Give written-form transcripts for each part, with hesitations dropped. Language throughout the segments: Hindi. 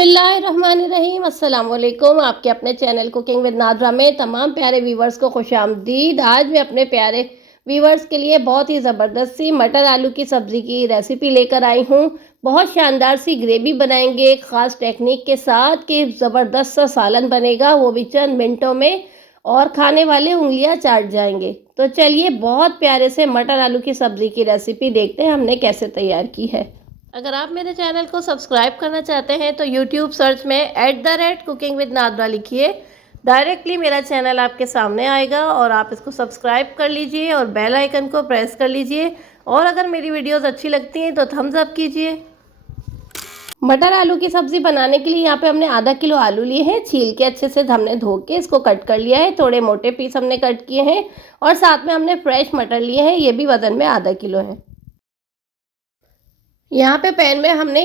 बिस्मिल्लाहिर्रहमानिर्रहीम अस्सलाम वालेकुम। आपके अपने चैनल कुकिंग विद नादरा में तमाम प्यारे व्यूवर्स को खुशामदीद। आज मैं अपने प्यारे व्यूवर्स के लिए बहुत ही ज़बरदस्त सी मटर आलू की सब्ज़ी की रेसिपी लेकर आई हूँ। बहुत शानदार सी ग्रेवी बनाएंगे एक ख़ास टेक्निक के साथ कि ज़बरदस्त सा सालन बनेगा, वो भी चंद मिनटों में, और खाने वाले उंगलियां चाट जाएंगे। तो चलिए बहुत प्यारे से मटर आलू की सब्ज़ी की रेसिपी देखते हैं हमने कैसे तैयार की है। अगर आप मेरे चैनल को सब्सक्राइब करना चाहते हैं तो यूट्यूब सर्च में @कुकिंग विद नादरा लिखिए। डायरेक्टली मेरा चैनल आपके सामने आएगा और आप इसको सब्सक्राइब कर लीजिए और बेल आइकन को प्रेस कर लीजिए। और अगर मेरी वीडियोस अच्छी लगती हैं तो थम्स अप कीजिए। मटर आलू की सब्ज़ी बनाने के लिए यहाँ पे हमने आधा किलो आलू लिए हैं। छील के अच्छे से हमने धो के इसको कट कर लिया है। थोड़े मोटे पीस हमने कट किए हैं और साथ में हमने फ्रेश मटर लिए हैं, ये भी वज़न में आधा किलो है। यहाँ पे पैन में हमने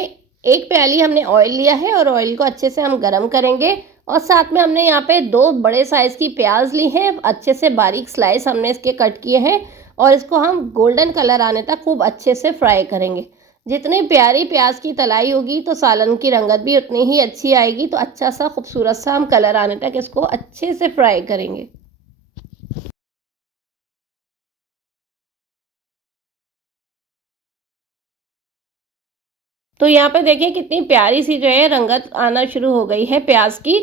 एक प्याली हमने ऑयल लिया है और ऑयल को अच्छे से हम गरम करेंगे। और साथ में हमने यहाँ पे 2 बड़े साइज़ की प्याज ली है, अच्छे से बारीक स्लाइस हमने इसके कट किए हैं और इसको हम गोल्डन कलर आने तक खूब अच्छे से फ्राई करेंगे। जितनी प्यारी प्याज की तलाई होगी तो सालन की रंगत भी उतनी ही अच्छी आएगी। तो अच्छा सा खूबसूरत सा हम कलर आने तक इसको अच्छे से फ्राई करेंगे। तो यहाँ पे देखिए कितनी प्यारी सी जो है रंगत आना शुरू हो गई है प्याज की।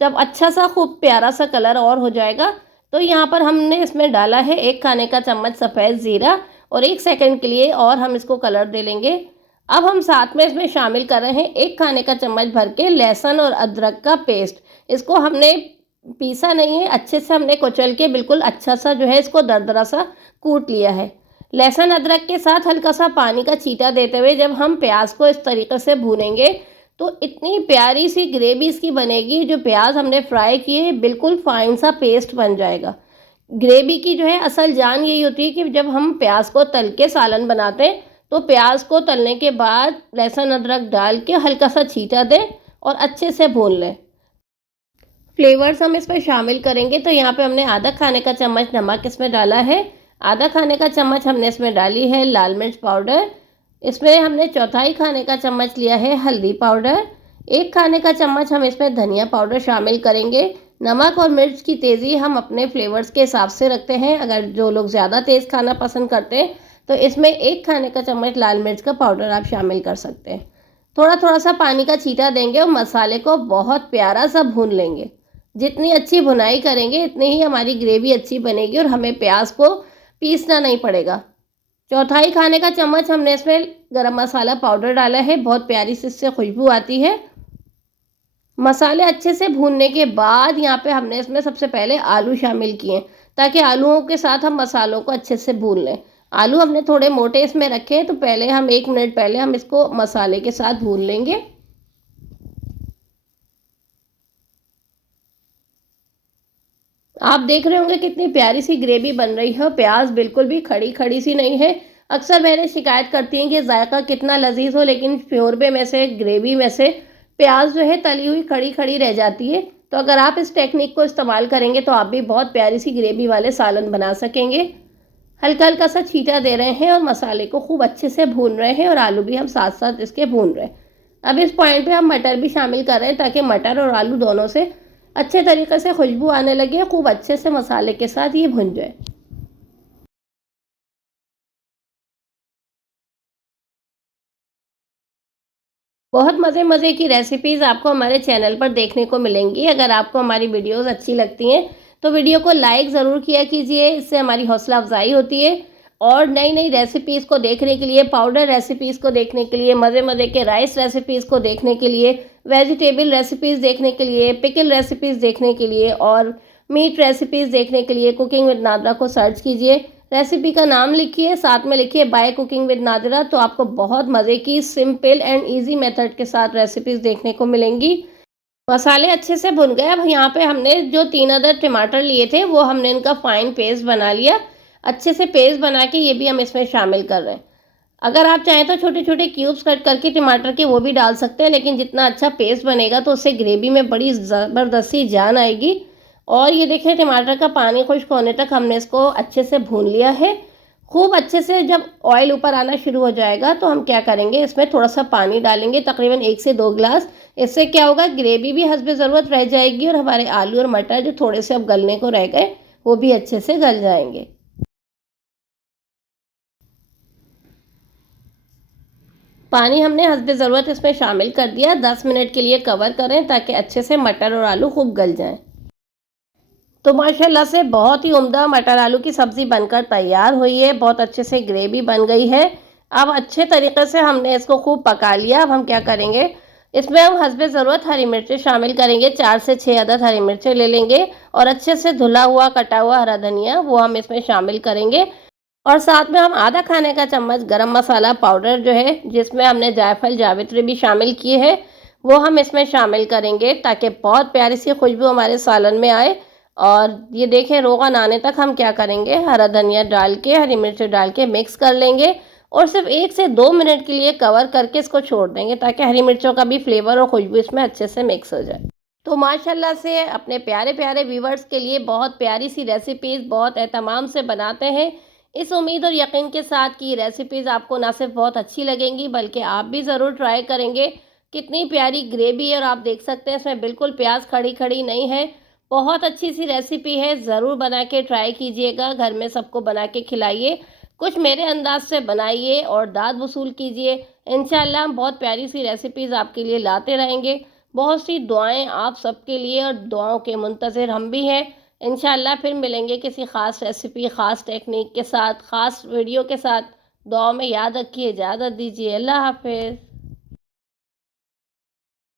जब अच्छा सा खूब प्यारा सा कलर और हो जाएगा तो यहाँ पर हमने इसमें डाला है 1 खाने का चम्मच सफ़ेद ज़ीरा और 1 सेकंड के लिए और हम इसको कलर दे लेंगे। अब हम साथ में इसमें शामिल कर रहे हैं 1 खाने का चम्मच भर के लहसुन और अदरक का पेस्ट। इसको हमने पीसा नहीं है, अच्छे से हमने कुचल के बिल्कुल अच्छा सा जो है इसको दरदरा सा कूट लिया है। लहसुन अदरक के साथ हल्का सा पानी का छींटा देते हुए जब हम प्याज को इस तरीके से भूनेंगे तो इतनी प्यारी सी ग्रेवी इसकी बनेगी। जो प्याज हमने फ्राई किए हैं बिल्कुल फाइन सा पेस्ट बन जाएगा। ग्रेवी की जो है असल जान यही होती है कि जब हम प्याज को तल के सालन बनाते हैं तो प्याज को तलने के बाद लहसुन अदरक डाल के हल्का सा छींटा दें और अच्छे से भून लें। फ्लेवर्स हम इसमें शामिल करेंगे तो यहाँ पे हमने आधा खाने का चम्मच नमक इसमें डाला है। आधा खाने का चम्मच हमने इसमें डाली है लाल मिर्च पाउडर। इसमें हमने चौथाई खाने का चम्मच लिया है हल्दी पाउडर। 1 खाने का चम्मच हम इसमें धनिया पाउडर शामिल करेंगे। नमक और मिर्च की तेज़ी हम अपने फ्लेवर्स के हिसाब से रखते हैं। अगर जो लोग ज़्यादा तेज़ खाना पसंद करते हैं तो इसमें 1 खाने का चम्मच लाल मिर्च का पाउडर आप शामिल कर सकते हैं। थोड़ा थोड़ा सा पानी का छींटा देंगे और मसाले को बहुत प्यारा सा भून लेंगे। जितनी अच्छी भुनाई करेंगे इतनी ही हमारी ग्रेवी अच्छी बनेगी और हमें प्याज को पीसना नहीं पड़ेगा। चौथाई खाने का चम्मच हमने इसमें गरम मसाला पाउडर डाला है, बहुत प्यारी सी इससे खुशबू आती है। मसाले अच्छे से भूनने के बाद यहाँ पे हमने इसमें सबसे पहले आलू शामिल किए ताकि आलूओं के साथ हम मसालों को अच्छे से भून लें। आलू हमने थोड़े मोटे इसमें रखे हैं तो पहले हम 1 मिनट पहले हम इसको मसाले के साथ भून लेंगे। आप देख रहे होंगे कितनी प्यारी सी ग्रेवी बन रही है। प्याज बिल्कुल भी खड़ी खड़ी सी नहीं है। अक्सर मैंने शिकायत करती हैं कि जायका कितना लजीज हो लेकिन शोरबे में से ग्रेवी में से प्याज जो है तली हुई खड़ी खड़ी रह जाती है। तो अगर आप इस टेक्निक को इस्तेमाल करेंगे तो आप भी बहुत प्यारी सी ग्रेवी वाले सालन बना सकेंगे। हल्का हल्का सा छींटा दे रहे हैं और मसाले को खूब अच्छे से भून रहे हैं और आलू भी हम साथ साथ इसके भून रहे हैं। अब इस पॉइंट पे हम मटर भी शामिल कर रहे हैं ताकि मटर और आलू दोनों से अच्छे तरीके से खुशबू आने लगे, खूब अच्छे से मसाले के साथ ये भुन जाए। बहुत मज़े मज़े की रेसिपीज़ आपको हमारे चैनल पर देखने को मिलेंगी। अगर आपको हमारी वीडियोस अच्छी लगती हैं तो वीडियो को लाइक ज़रूर किया कीजिए, इससे हमारी हौसला अफजाई होती है। और नई नई रेसिपीज़ को देखने के लिए, पाउडर रेसिपीज़ को देखने के लिए, मज़े मज़े के राइस रेसिपीज़ को देखने के लिए, वेजिटेबल रेसिपीज़ देखने के लिए, पिकल रेसिपीज़ देखने के लिए और मीट रेसिपीज़ देखने के लिए कुकिंग विद नादरा को सर्च कीजिए। रेसिपी का नाम लिखिए, साथ में लिखिए बाय कुकिंग विद नादरा, तो आपको बहुत मज़े की सिंपल एंड इजी मेथड के साथ रेसिपीज़ देखने को मिलेंगी। मसाले अच्छे से भुन गए। अब यहाँ पे हमने जो 3 अदर टमाटर लिए थे वो हमने इनका फाइन पेस्ट बना लिया। अच्छे से पेस्ट बना के ये भी हम इसमें शामिल कर रहे हैं। अगर आप चाहें तो छोटे छोटे क्यूब्स कट करके टमाटर के वो भी डाल सकते हैं, लेकिन जितना अच्छा पेस्ट बनेगा तो उससे ग्रेवी में बड़ी ज़बरदस्ती जान आएगी। और ये देखें टमाटर का पानी खुश्क होने तक हमने इसको अच्छे से भून लिया है। खूब अच्छे से जब ऑयल ऊपर आना शुरू हो जाएगा तो हम क्या करेंगे, इसमें थोड़ा-सा पानी डालेंगे, तकरीबन 1 से 2 ग्लास। इससे क्या होगा, ग्रेवी भी हस्बे ज़रूरत रह जाएगी और हमारे आलू और मटर जो थोड़े से अब गलने को रह गए, वो भी अच्छे से गल जाएँगे। पानी हमने हस्बे ज़रूरत इसमें शामिल कर दिया। 10 मिनट के लिए कवर करें ताकि अच्छे से मटर और आलू खूब गल जाएँ। तो माशाल्लाह से बहुत ही उम्दा मटर आलू की सब्ज़ी बनकर तैयार हुई है। बहुत अच्छे से ग्रेवी बन गई है। अब अच्छे तरीके से हमने इसको खूब पका लिया। अब हम क्या करेंगे, इसमें हम हस्बे ज़रूरत हरी मिर्चें शामिल करेंगे। 4 से 6 अदद हरी मिर्चें ले लेंगे और अच्छे से धुला हुआ कटा हुआ हरा धनिया वो हम इसमें शामिल करेंगे। और साथ में हम आधा खाने का चम्मच गरम मसाला पाउडर जो है, जिसमें हमने जायफल जावित्री भी शामिल किए हैं, वो हम इसमें शामिल करेंगे ताकि बहुत प्यारी सी खुशबू हमारे सालन में आए। और ये देखें, रोगन आने तक हम क्या करेंगे, हरा धनिया डाल के हरी मिर्च डाल के मिक्स कर लेंगे और सिर्फ 1 से 2 मिनट के लिए कवर करके इसको छोड़ देंगे ताकि हरी मिर्चों का भी फ्लेवर और खुशबू इसमें अच्छे से मिक्स हो जाए। तो माशाल्लाह से अपने प्यारे प्यारे व्यूवर्स के लिए बहुत प्यारी सी रेसिपीज़ बहुत एहतमाम से बनाते हैं। इस उम्मीद और यकीन के साथ कि ये रेसिपीज़ आपको ना सिर्फ बहुत अच्छी लगेंगी बल्कि आप भी ज़रूर ट्राई करेंगे। कितनी प्यारी ग्रेवी है और आप देख सकते हैं इसमें बिल्कुल प्याज खड़ी खड़ी नहीं है। बहुत अच्छी सी रेसिपी है, ज़रूर बना के ट्राई कीजिएगा, घर में सबको बना के खिलाइए, कुछ मेरे अंदाज से बनाइए और दाद वसूल कीजिए। इंशाल्लाह हम बहुत प्यारी सी रेसिपीज़ आपके लिए लाते रहेंगे। बहुत सी दुआएं आप सबके लिए और दुआओं के मुंतज़िर हम भी हैं। इंशाल्लाह फिर मिलेंगे किसी ख़ास रेसिपी, ख़ास टेक्निक के साथ, ख़ास वीडियो के साथ। दुआओं में याद रखिए, इजाज़त दीजिए। अल्लाह हाफ़िज़।